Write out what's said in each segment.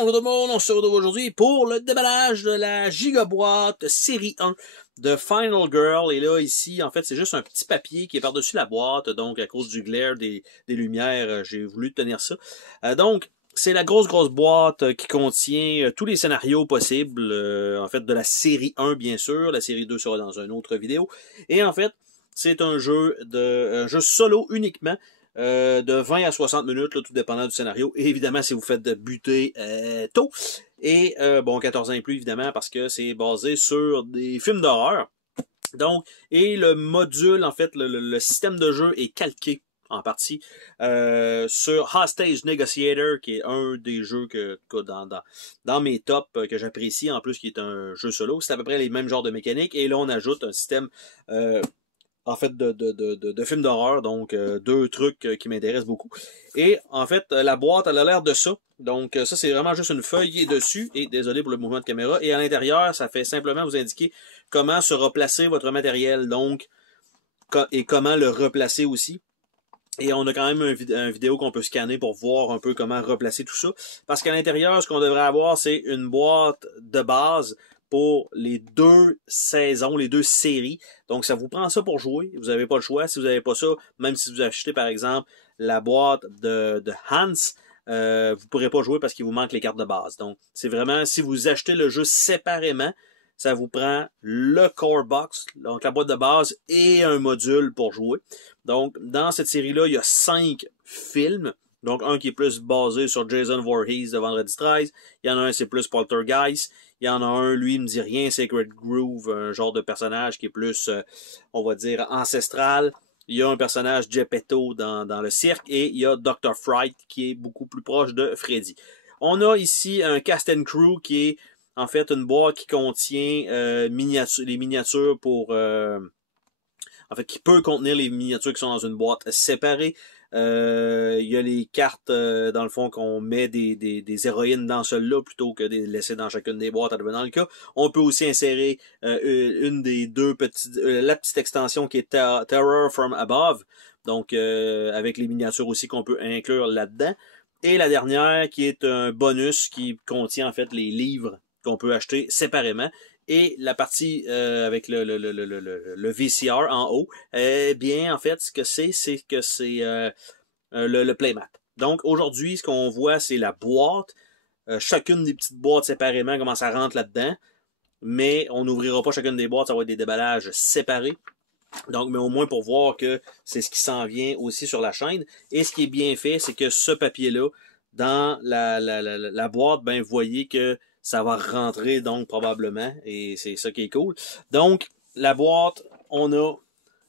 Bonjour tout le monde, on se retrouve aujourd'hui pour le déballage de la gigaboîte série 1 de Final Girl. Et là, ici, en fait, c'est juste un petit papier qui est par-dessus la boîte, donc à cause du glare des lumières, j'ai voulu tenir ça. Donc, c'est la grosse boîte qui contient tous les scénarios possibles, en fait, de la série 1, bien sûr. La série 2 sera dans une autre vidéo. Et en fait, c'est un jeu solo uniquement. De 20 à 60 minutes, là, tout dépendant du scénario. Et évidemment, si vous faites buter tôt. Et bon, 14 ans et plus, évidemment, parce que c'est basé sur des films d'horreur. Donc, et le module, en fait, le système de jeu est calqué en partie sur Hostage Negotiator, qui est un des jeux que dans mes tops que j'apprécie, en plus qui est un jeu solo. C'est à peu près les mêmes genres de mécaniques. Et là, on ajoute un système en fait, de films d'horreur, donc deux trucs qui m'intéressent beaucoup. Et en fait, la boîte, elle a l'air de ça. Donc ça, c'est vraiment juste une feuille qui est dessus. Et désolé pour le mouvement de caméra. Et à l'intérieur, ça fait simplement vous indiquer comment se replacer votre matériel, donc, et comment le replacer aussi. Et on a quand même un vidéo qu'on peut scanner pour voir un peu comment replacer tout ça. Parce qu'à l'intérieur, ce qu'on devrait avoir, c'est une boîte de base pour les deux saisons, les deux séries. Donc, ça vous prend ça pour jouer. Vous n'avez pas le choix. Si vous n'avez pas ça, même si vous achetez, par exemple, la boîte de Hans, vous ne pourrez pas jouer parce qu'il vous manque les cartes de base. Donc, c'est vraiment, si vous achetez le jeu séparément, ça vous prend le core box, donc la boîte de base, et un module pour jouer. Donc, dans cette série-là, il y a 5 films. Donc, un qui est plus basé sur Jason Voorhees de Vendredi 13. Il y en a un, c'est plus Poltergeist. Il y en a un, lui, il me dit rien, Sacred Groove, un genre de personnage qui est plus, on va dire, ancestral. Il y a un personnage Geppetto dans le cirque. Et il y a Dr. Fright qui est beaucoup plus proche de Freddy. On a ici un cast and crew qui est en fait une boîte qui contient les miniatures pour... en fait, qui peut contenir les miniatures qui sont dans une boîte séparée. Il y a les cartes, dans le fond, qu'on met des héroïnes dans celle-là plutôt que de les laisser dans chacune des boîtes, dans le cas. On peut aussi insérer une des deux petites, la petite extension qui est Terror from Above, donc avec les miniatures aussi qu'on peut inclure là-dedans. Et la dernière qui est un bonus qui contient en fait les livres qu'on peut acheter séparément. Et la partie avec le VCR en haut, eh bien, en fait, ce que c'est que c'est le playmat. Donc, aujourd'hui, ce qu'on voit, c'est la boîte. Chacune des petites boîtes séparément, comment ça rentre là-dedans. Mais on n'ouvrira pas chacune des boîtes, ça va être des déballages séparés. Donc, mais au moins pour voir que c'est ce qui s'en vient aussi sur la chaîne. Et ce qui est bien fait, c'est que ce papier-là, dans la boîte, ben, vous voyez que ça va rentrer donc probablement, et c'est ça qui est cool. Donc, la boîte, on a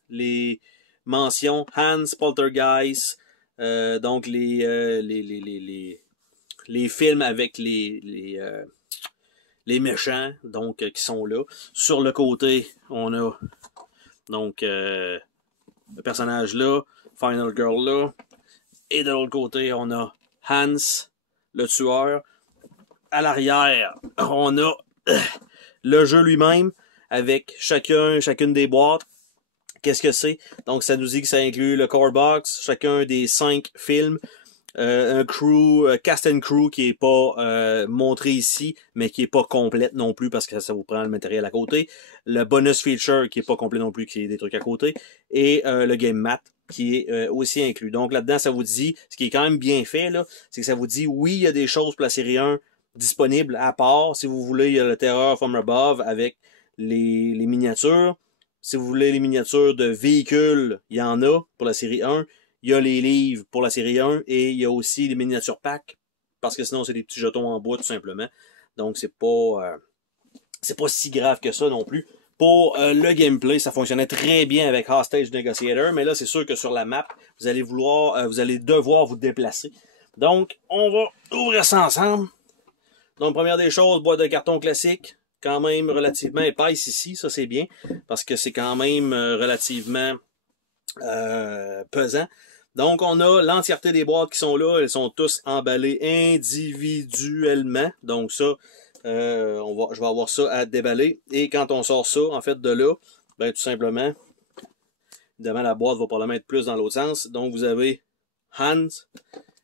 les mentions Hans, Poltergeist, donc les films avec les méchants, donc qui sont là. Sur le côté, on a donc le personnage là, Final Girl là, et de l'autre côté, on a Hans, le tueur. À l'arrière, on a le jeu lui-même avec chacune des boîtes. Qu'est-ce que c'est? Donc, ça nous dit que ça inclut le core box, chacun des 5 films, un crew, cast and crew qui est pas montré ici, mais qui est pas complète non plus parce que ça vous prend le matériel à côté. Le bonus feature qui est pas complet non plus, qui est des trucs à côté. Et le game mat qui est aussi inclus. Donc, là-dedans, ça vous dit, ce qui est quand même bien fait, là, c'est que ça vous dit, oui, il y a des choses pour la série 1 disponible à part. Si vous voulez, il y a le Terror from Above avec les miniatures. Si vous voulez les miniatures de véhicules, il y en a pour la série 1. Il y a les livres pour la série 1 et il y a aussi les miniatures packs parce que sinon c'est des petits jetons en bois tout simplement. Donc c'est pas si grave que ça non plus. Pour le gameplay, ça fonctionnait très bien avec Hostage Negotiator, mais là c'est sûr que sur la map, vous allez devoir vous déplacer. Donc on va ouvrir ça ensemble. Donc, première des choses, boîte de carton classique, quand même relativement épaisse ici, ça c'est bien, parce que c'est quand même relativement pesant. Donc, on a l'entièreté des boîtes qui sont là, elles sont tous emballées individuellement. Donc ça, je vais avoir ça à déballer. Et quand on sort ça, en fait, de là, ben tout simplement, évidemment, la boîte va probablement être plus dans l'autre sens. Donc, vous avez Hans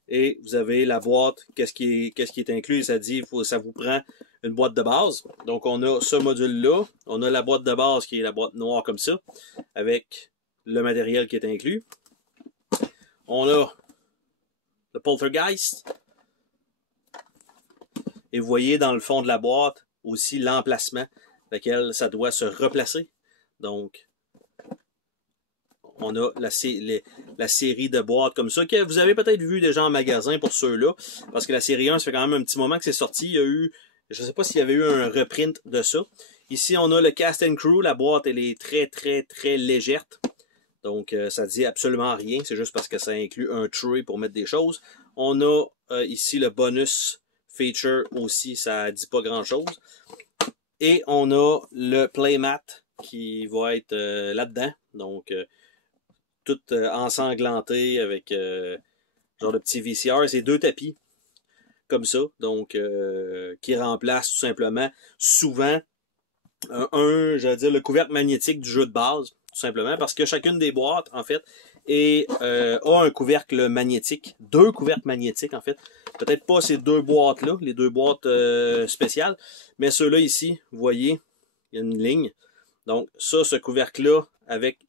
Et vous avez la boîte, qu'est-ce qui est inclus, ça dit, ça vous prend une boîte de base. Donc on a ce module-là, on a la boîte de base qui est la boîte noire comme ça, avec le matériel qui est inclus. On a le poltergeist. Et vous voyez dans le fond de la boîte aussi l'emplacement lequel ça doit se replacer. Donc, on a la série de boîtes comme ça, que vous avez peut-être vu déjà en magasin pour ceux-là, parce que la série 1, ça fait quand même un petit moment que c'est sorti. Il y a eu, je ne sais pas s'il y avait eu un reprint de ça. Ici, on a le Cast and Crew. La boîte, elle est très, très, très légère. Donc, ça dit absolument rien. C'est juste parce que ça inclut un tray pour mettre des choses. On a ici le bonus feature aussi. Ça dit pas grand-chose. Et on a le playmat qui va être là-dedans. Donc, tout ensanglanté avec genre de petit VCR. C'est 2 tapis comme ça. Donc, qui remplacent tout simplement souvent j'allais dire le couvercle magnétique du jeu de base. Tout simplement, parce que chacune des boîtes, en fait, a un couvercle magnétique, 2 couvercles magnétiques, en fait. Peut-être pas ces 2 boîtes-là, les 2 boîtes spéciales, mais ceux-là ici, vous voyez, il y a une ligne. Donc, ça, ce couvercle-là,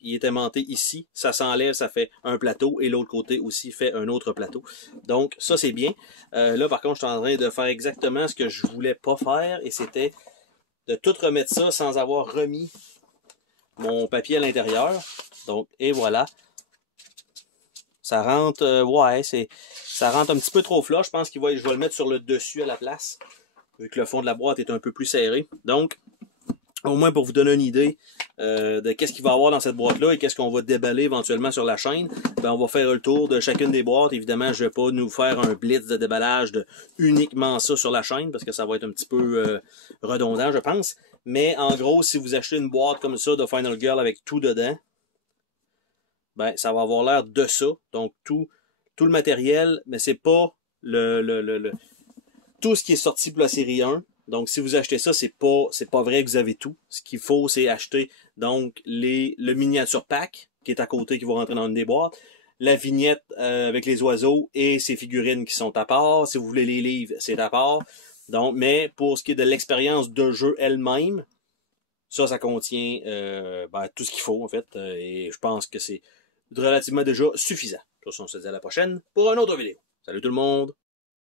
il est aimanté ici, ça s'enlève, ça fait un plateau, et l'autre côté aussi fait un autre plateau. Donc, ça, c'est bien. Là, par contre, je suis en train de faire exactement ce que je voulais pas faire, et c'était de tout remettre ça sans avoir remis mon papier à l'intérieur. Donc, et voilà. Ça rentre, ouais, ça rentre un petit peu trop flush. Je pense je vais le mettre sur le dessus à la place, vu que le fond de la boîte est un peu plus serré. Donc, au moins pour vous donner une idée de qu'est-ce qu'il va y avoir dans cette boîte-là et qu'est-ce qu'on va déballer éventuellement sur la chaîne, ben, on va faire le tour de chacune des boîtes. Évidemment, je ne vais pas nous faire un blitz de déballage de uniquement ça sur la chaîne, parce que ça va être un petit peu redondant, je pense. Mais en gros, si vous achetez une boîte comme ça de Final Girl avec tout dedans, ben, ça va avoir l'air de ça. Donc, tout le matériel, mais c'est pas tout ce qui est sorti pour la série 1. Donc, si vous achetez ça, c'est pas vrai que vous avez tout. Ce qu'il faut, c'est acheter donc le miniature pack qui est à côté, qui va rentrer dans une des boîtes, la vignette avec les oiseaux et ses figurines qui sont à part. Si vous voulez les livres, c'est à part. Donc, mais pour ce qui est de l'expérience de jeu elle-même, ça contient tout ce qu'il faut, en fait. Et je pense que c'est relativement déjà suffisant. De toute façon, on se dit à la prochaine pour une autre vidéo. Salut tout le monde!